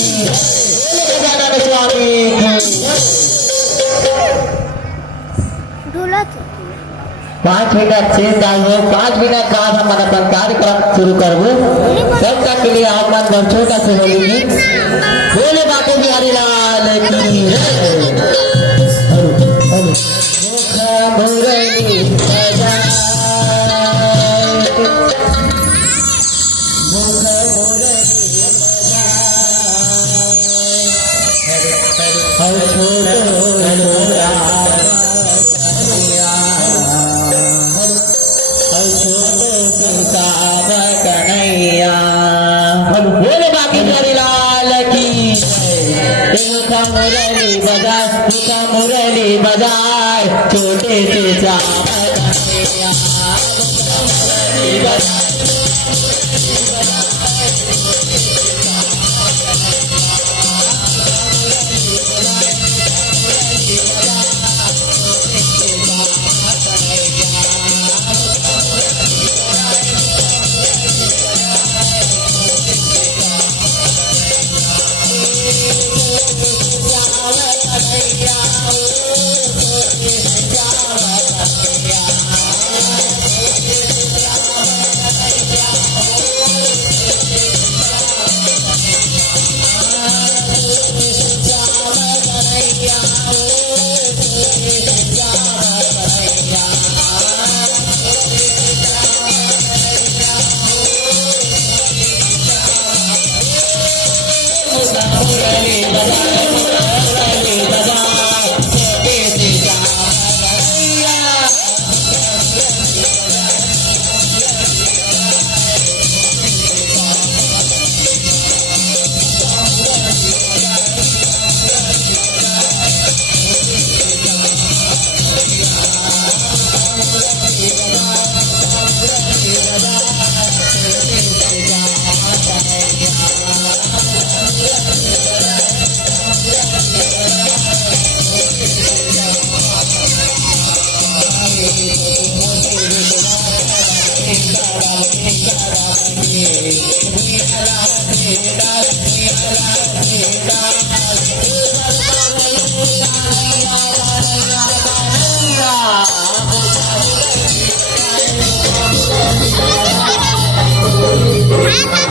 गजानन स्वामी की। 5 मिनट से 5 मिनट बाद हम अपना कार्यक्रम शुरू करबो। तब तक के लिए आप मन भर छोटा से बोलेंगे बोले बापू बिहारी लाल की मुख मुरली बजाए मुख मुरली बजाए बोले बाकी हरि लाल की मुरली बजाए मुरली बजाए छोटे से मुरली बजाए Hi,